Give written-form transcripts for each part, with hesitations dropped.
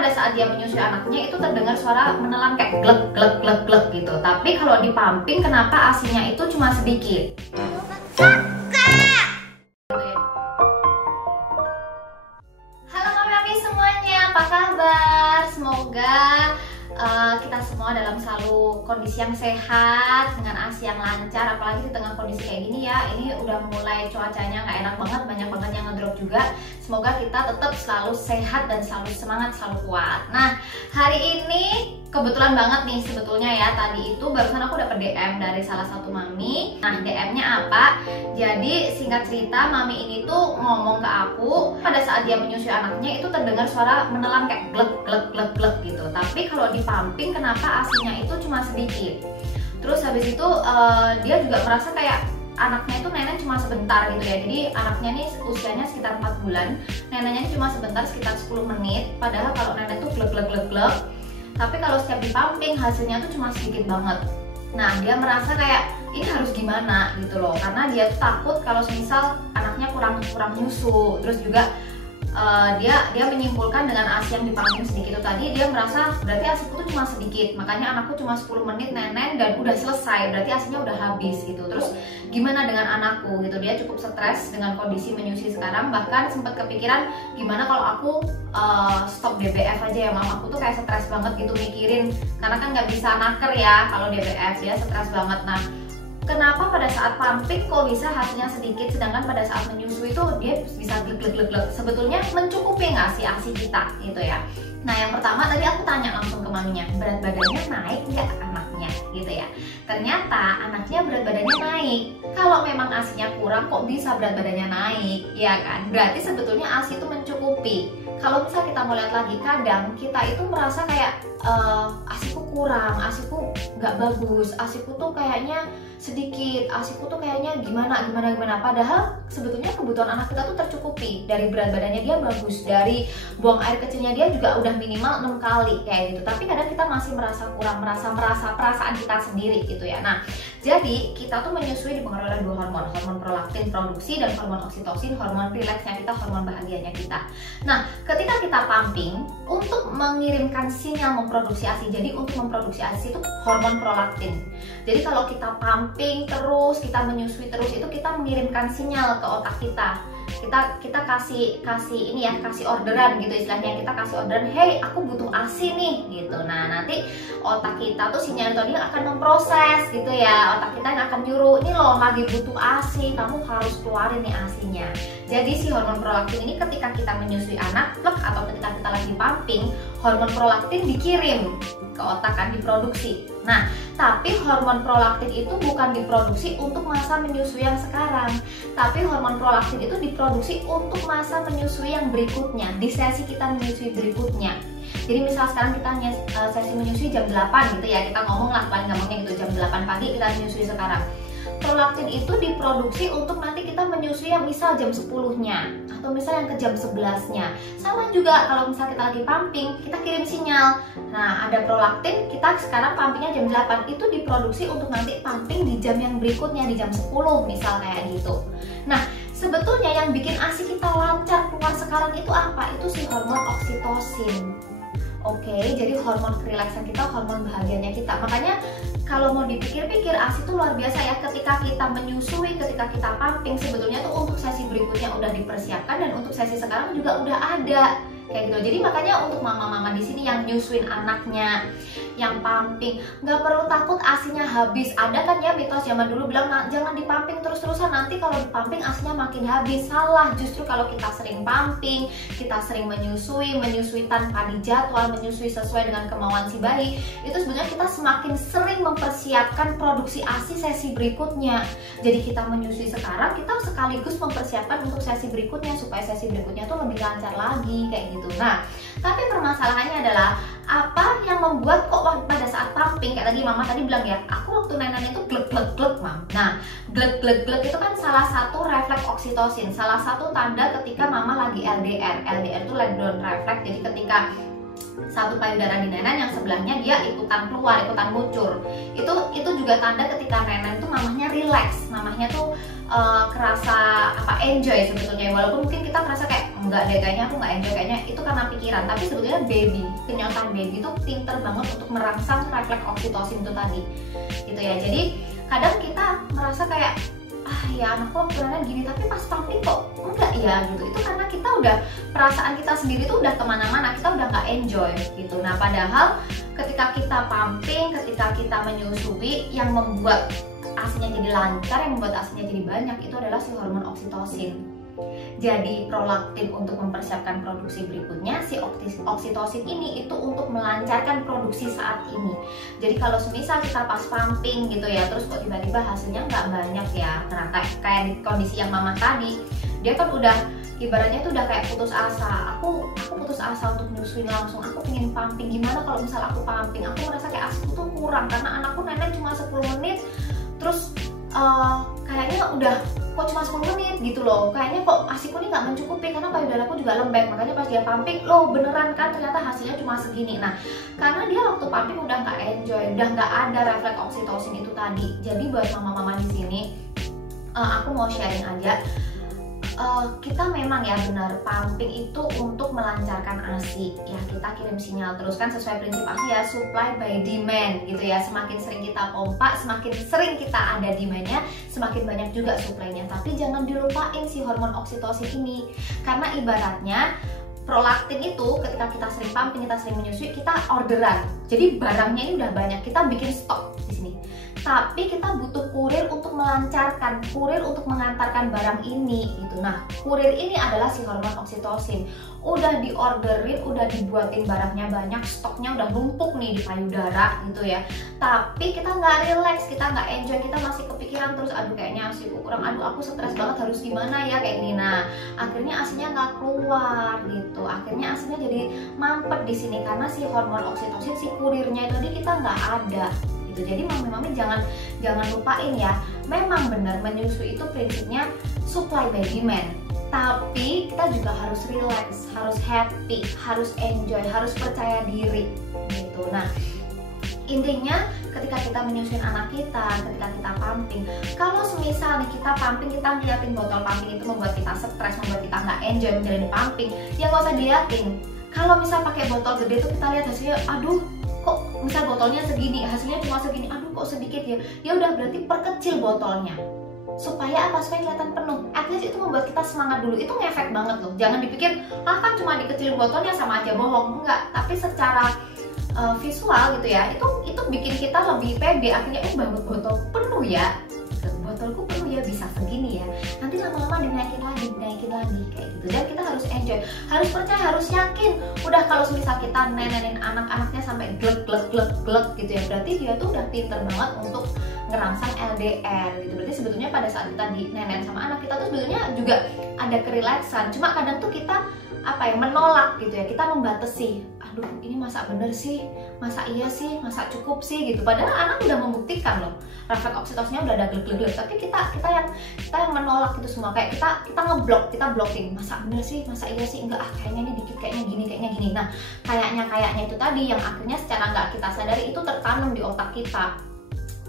pada saat dia menyusui anaknya itu terdengar suara menelan kayak glek glek glek glek gitu. Tapi kalau di pumping kenapa ASINya itu cuma sedikit? Halo Mami semuanya, apa kabar? Semoga kita semua dalam selalu kondisi yang sehat, dengan ASI yang lancar, apalagi di tengah kondisi kayak gini ya. Ini udah mulai cuacanya nggak enak banget, banyak banget yang ngedrop juga. Semoga kita tetap selalu sehat dan selalu semangat, selalu kuat. Nah, hari ini kebetulan banget nih sebetulnya ya, tadi itu barusan aku dapet DM dari salah satu mami. Nah, DM-nya apa? Jadi singkat cerita, mami ini tuh ngomong ke aku pada saat dia menyusui anaknya itu terdengar suara menelan kayak glek glek glek glek gitu. Tapi kalau di pumping kenapa ASINya itu cuma sedikit. Terus habis itu dia juga merasa kayak anaknya itu nenek cuma sebentar gitu ya. Jadi anaknya nih usianya sekitar 4 bulan, neneknya cuma sebentar sekitar 10 menit. Padahal kalau nenek tuh glek glek glek glek. Tapi kalau setiap di pumping hasilnya tuh cuma sedikit banget. Nah, dia merasa kayak ini harus gimana gitu loh, karena dia tuh takut kalau misal anaknya kurang nyusu. Terus juga dia menyimpulkan dengan ASI yang di pumping sedikit itu tadi, dia merasa berarti ASIku tuh cuma sedikit, makanya anakku cuma 10 menit nenek dan udah selesai, berarti ASInya udah habis gitu. Terus gimana dengan anakku gitu, dia cukup stres dengan kondisi menyusui sekarang, bahkan sempat kepikiran gimana kalau aku stop DBF aja ya Mam. Aku tuh kayak stres banget gitu mikirin, karena kan nggak bisa naker ya kalau DBF, dia stres banget. Nah, kenapa pada saat pumping kok bisa hasilnya sedikit, sedangkan pada saat menyusui itu dia bisa glek-glek-glek. Sebetulnya mencukupi nggak sih ASI kita gitu ya? Nah, yang pertama tadi aku tanya langsung ke maminya, berat badannya naik nggak anaknya gitu ya? Ternyata anaknya berat badannya naik. Kalau memang ASInya kurang kok bisa berat badannya naik, ya kan? Berarti sebetulnya ASI itu mencukupi. Kalau misal kita mau lihat lagi, kadang kita itu merasa kayak ASIku kurang, ASIku nggak bagus, ASIku tuh kayaknya sedikit, ASIku tuh kayaknya gimana. Padahal sebetulnya kebutuhan anak kita tuh tercukupi. Dari berat badannya dia bagus, dari buang air kecilnya dia juga udah minimal 6 kali kayak gitu. Tapi kadang kita masih merasa kurang, merasa perasaan kita sendiri gitu ya. Nah, jadi kita tuh menyusui dipengaruhi oleh 2 hormon, hormon prolaktin produksi dan hormon oksitosin, hormon rileksnya kita, hormon bahagianya kita. Nah, ketika kita pumping untuk mengirimkan sinyal memproduksi ASI, jadi untuk memproduksi ASI itu hormon prolaktin. Jadi kalau kita pumping terus, kita menyusui terus, itu kita mengirimkan sinyal ke otak kita. Kita kasih ini ya, kasih orderan gitu istilahnya, kita kasih orderan, hey aku butuh ASI nih gitu. Nah, nanti otak kita tuh sinyal tadi akan memproses gitu ya, otak kita yang akan nyuruh, ini loh lagi butuh ASI, kamu harus keluarin nih ASInya. Jadi si hormon prolaktin ini ketika kita menyusui anak atau ketika kita lagi pumping, hormon prolaktin dikirim ke otak kan, diproduksi. Nah, tapi hormon prolaktin itu bukan diproduksi untuk masa menyusui yang sekarang, tapi hormon prolaktin itu diproduksi untuk masa menyusui yang berikutnya, di sesi kita menyusui berikutnya. Jadi misal sekarang kita sesi menyusui jam 8 gitu ya, kita ngomong lah paling gampangnya gitu, jam 8 pagi kita menyusui sekarang. Prolaktin itu diproduksi untuk nanti kita menyusui yang misal jam 10-nya atau misal yang ke jam 11-nya. Sama juga kalau misal kita lagi pumping, kita kirim sinyal. Nah, ada prolaktin, kita sekarang pumpingnya jam 8, itu diproduksi untuk nanti pumping di jam yang berikutnya, di jam 10 misal kayak gitu. Nah, sebetulnya yang bikin ASI kita lancar keluar sekarang itu apa? Itu si hormon oksitosin. Oke, jadi hormon kerileksan kita, hormon bahagianya kita. Makanya kalau mau dipikir-pikir, ASI itu luar biasa ya. Ketika kita menyusui, ketika kita pumping, sebetulnya tuh untuk sesi berikutnya udah dipersiapkan, dan untuk sesi sekarang juga udah ada kayak gitu. Jadi makanya untuk mama-mama di sini yang nyusuin anaknya, yang pumping, nggak perlu takut ASInya habis. Ada kan ya mitos zaman dulu bilang, nah, jangan dipumping terus-terusan, nanti kalau dipumping ASInya makin habis. Salah, justru kalau kita sering pumping, kita sering menyusui tanpa dijadwal, menyusui sesuai dengan kemauan si bayi, itu sebenarnya kita semakin sering mempersiapkan produksi ASI sesi berikutnya. Jadi kita menyusui sekarang, kita sekaligus mempersiapkan untuk sesi berikutnya, supaya sesi berikutnya tuh lebih lancar lagi kayak gitu. Nah, tapi permasalahannya adalah apa yang membuat kok pada saat pumping, kayak tadi mama tadi bilang ya, aku waktu neneknya itu glek glek glek Mam. Nah, glek glek glek itu kan salah satu refleks oksitosin, salah satu tanda ketika mama lagi LDR. LDR itu let down refleks. Jadi ketika satu payudara di nenen, yang sebelahnya dia ikutan keluar, ikutan ngucur. Itu juga tanda ketika nenen tuh mamahnya relax, mamahnya tuh kerasa enjoy sebetulnya. Walaupun mungkin kita kerasa kayak enggak deh, kayaknya aku nggak enjoy, kayaknya itu karena pikiran. Tapi sebetulnya kenyataan baby itu pinter banget untuk merangsang refleks oksitosin itu tadi, gitu ya. Jadi kadang kita merasa kayak ya anakku waktu nenen gini, tapi pas pumping kok enggak ya gitu. Itu karena kita udah, perasaan kita sendiri tuh udah kemana-mana, kita udah nggak enjoy gitu. Nah padahal ketika kita pumping, ketika kita menyusui, yang membuat ASINya jadi lancar, yang membuat ASINya jadi banyak, itu adalah si hormon oksitosin. Jadi prolaktin untuk mempersiapkan produksi berikutnya, si oksitosin ini itu untuk melancarkan produksi saat ini. Jadi kalau semisal kita pas pumping gitu ya, terus kok tiba-tiba hasilnya nggak banyak ya, nah kayak di kondisi yang mama tadi, dia kan udah ibaratnya tuh udah kayak putus asa. Aku putus asa untuk nyusuin langsung, aku pengen pumping. Gimana kalau misal aku pumping, aku merasa kayak ASIku tuh kurang karena anakku nenen cuma 10 menit, terus kayaknya udah kok cuma 10 menit gitu loh, kayaknya kok ASIku ini nggak mencukupi karena payudaraku juga lembek. Makanya pas dia pumping, loh beneran kan ternyata hasilnya cuma segini. Nah karena dia waktu pumping udah nggak enjoy, udah nggak ada refleks oksitosin itu tadi. Jadi buat mama-mama di sini, aku mau sharing aja. Kita memang ya benar, pumping itu untuk melancarkan ASI ya, kita kirim sinyal terus kan sesuai prinsip ASI ya, supply by demand gitu ya. Semakin sering kita pompa, semakin sering kita ada demandnya, semakin banyak juga supply-nya. Tapi jangan dilupain si hormon oksitosin ini, karena ibaratnya prolaktin itu ketika kita sering pumping, kita sering menyusui, kita orderan. Jadi barangnya ini udah banyak, kita bikin stok di sini. Tapi kita butuh kurir untuk melancarkan, kurir untuk mengantarkan barang ini gitu. Nah, kurir ini adalah si hormon oksitosin. Udah diorderin, udah dibuatin barangnya banyak, stoknya udah numpuk nih di payudara gitu ya. Tapi kita nggak relax, kita nggak enjoy, kita masih kepikiran terus, aduh kayaknya ASIku kurang, aduh aku stres banget, harus gimana ya kayak gini. Nah, akhirnya ASINya nggak keluar gitu. Akhirnya ASINya jadi mampet di sini karena si hormon oksitosin, si kurirnya itu tadi kita nggak ada. Gitu. Jadi mami-mami jangan lupain ya, memang benar menyusui itu prinsipnya supply by demand, tapi kita juga harus relax, harus happy, harus enjoy, harus percaya diri gitu. Nah intinya ketika kita menyusuin anak kita, ketika kita pumping, kalau semisal nih kita pumping, kita ngeliatin botol pumping itu membuat kita stres, membuat kita nggak enjoy menjalani pumping, ya nggak usah diliatin. Kalau misal pakai botol gede tuh kita lihat hasilnya, aduh kok misal botolnya segini, hasilnya cuma segini, aduh kok sedikit ya, ya udah berarti perkecil botolnya supaya apa, supaya kelihatan penuh. At least itu membuat kita semangat dulu, itu ngefek banget loh. Jangan dipikir kan cuma dikecilin botolnya sama aja bohong, enggak. Tapi secara visual gitu ya, itu bikin kita lebih pede. Akhirnya botol penuh ya, botolku penuh ya, bisa segini ya, nanti lama-lama dinaikin lagi kayak gitu. Dan kita harus enjoy, harus percaya, harus yakin. Udah kalau misal kita nenenin anak-anaknya sampai glek gitu ya, berarti dia tuh udah pinter banget untuk ngerangsang LDR gitu. Berarti sebetulnya pada saat kita dinenen sama anak kita tuh sebetulnya juga ada kerileksan. Cuma kadang tuh kita menolak gitu ya, kita membatasi. Aduh ini masa bener sih, masa iya sih, masa cukup sih gitu. Padahal anak udah membuktikan loh, refleks oksitosinnya udah ada glek. Tapi kita yang menolak itu semua, kayak kita ngeblok, kita blocking. Masa bener sih, masa iya sih, enggak kayaknya ini dikit, kayaknya gini. Nah kayaknya itu tadi yang akhirnya secara nggak kita sadari itu tertanam di otak kita.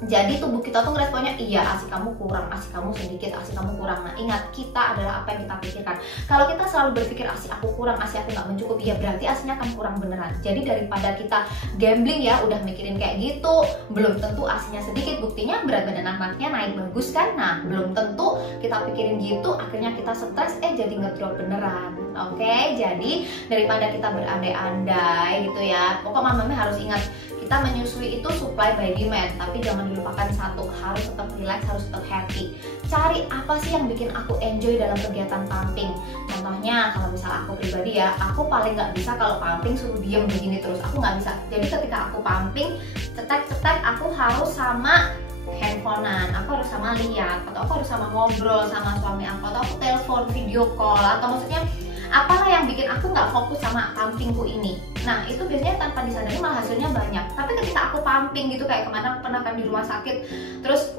Jadi tubuh kita tuh ngeresponnya, iya ASI kamu kurang, ASI kamu sedikit, ASI kamu kurang. Nah ingat, kita adalah apa yang kita pikirkan. Kalau kita selalu berpikir ASI aku kurang, ASI aku nggak mencukupi, ya berarti ASInya akan kurang beneran. Jadi daripada kita gambling ya, udah mikirin kayak gitu, belum tentu ASInya sedikit, buktinya berat badan anaknya naik bagus kan. Nah belum tentu kita pikirin gitu, akhirnya kita stres, jadi ngedrop beneran. Oke, jadi daripada kita berandai-andai gitu ya, pokoknya mami harus ingat, kita menyusui itu supply by demand, tapi jangan dilupakan satu, harus tetap relax, harus tetap happy. Cari apa sih yang bikin aku enjoy dalam kegiatan pumping. Contohnya kalau misal aku pribadi ya, aku paling nggak bisa kalau pumping suruh diem begini terus, aku nggak bisa. Jadi ketika aku pumping, cetek aku harus sama handphonean, aku harus sama lihat, atau aku harus sama ngobrol sama suami aku, atau aku telepon video call, atau maksudnya apalah yang bikin aku nggak fokus sama pumpingku ini. Nah itu biasanya tanpa disadari malah hasilnya banyak. Tapi ketika aku pumping gitu, kayak kemarin pernah kan di rumah sakit, terus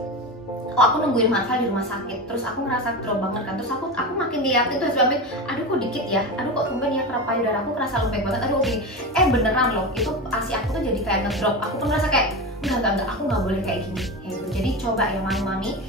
aku nungguin Marva di rumah sakit, terus aku ngerasa drop banget kan, terus aku makin liatin tuh hasil aduh kok dikit ya, aduh kok tumben ya kerap payudara aku kerasa lembek banget, aduh gini, beneran loh, itu ASI aku tuh jadi kayak ngedrop, aku pun ngerasa kayak enggak, aku nggak boleh kayak gini, gitu. Jadi coba ya mami-mami,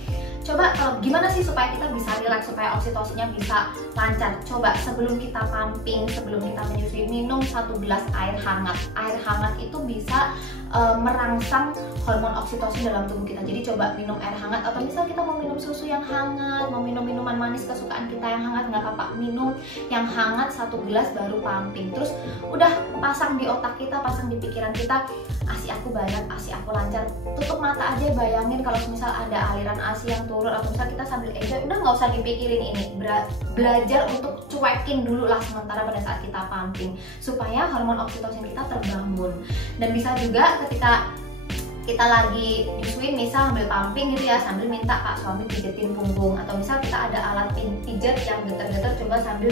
coba gimana sih supaya kita bisa relax, supaya oksitosinnya bisa lancar. Coba sebelum kita pumping, sebelum kita menyusui, minum 1 gelas air hangat. Air hangat itu bisa merangsang hormon oksitosin dalam tubuh kita. Jadi coba minum air hangat, atau misal kita mau minum susu yang hangat, mau minum minuman manis kesukaan kita yang hangat, nggak apa-apa, minum yang hangat 1 gelas baru pumping. Terus udah pasang di otak kita, pasang di pikiran kita, ASI aku banyak, ASI aku lancar. Tutup mata aja, bayangin kalau misal ada aliran ASI yang turun, atau misal kita sambil enjoy, udah nggak usah dipikirin ini, belajar untuk cuekin dulu lah sementara pada saat kita pumping, supaya hormon oksitosin kita terbangun. Dan bisa juga ketika kita lagi nyusuin, misal sambil pumping gitu ya, sambil minta Pak suami pijetin punggung, atau misal kita ada alat pijet yang getar-getar, coba sambil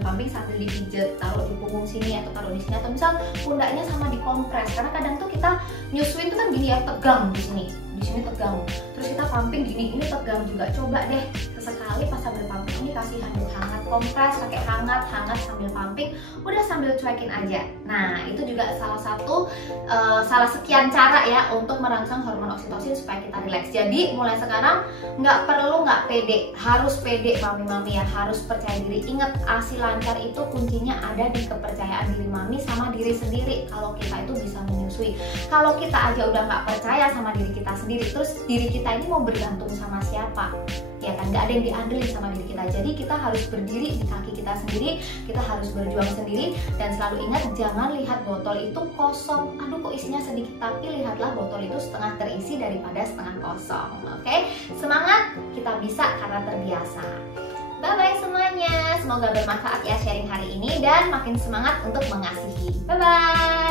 pumping sambil dipijet, taruh di punggung sini atau taruh di sini, atau misal pundaknya sama dikompres, karena kadang tuh kita nyusuin tuh kan gini ya, tegang di sini tegang, terus kita pumping gini, ini tegang juga. Coba deh sesekali pas sambil pumping ini kasih handuk hangat, kompres pakai hangat sambil pumping, udah sambil cuekin aja. Nah itu juga salah sekian cara ya untuk merangsang hormon oksitosin supaya kita relax. Jadi mulai sekarang nggak pede, harus pede mami-mami ya, harus percaya diri. Ingat, ASI lancar itu kuncinya ada di kepercayaan diri mami sama diri sendiri. Kalau kita itu bisa menyusui, kalau kita aja udah nggak percaya sama diri kita sendiri, terus diri kita ini mau bergantung sama siapa? Ya kan, nggak ada yang diandelin sama diri kita. Jadi kita harus berdiri di kaki kita sendiri, kita harus berjuang sendiri. Dan selalu ingat, jangan lihat botol itu kosong, aduh kok isinya sedikit, tapi lihatlah botol itu setengah terisi daripada setengah kosong. Oke, semangat, kita bisa karena terbiasa. Bye bye semuanya, semoga bermanfaat ya sharing hari ini, dan makin semangat untuk mengasihi. Bye bye.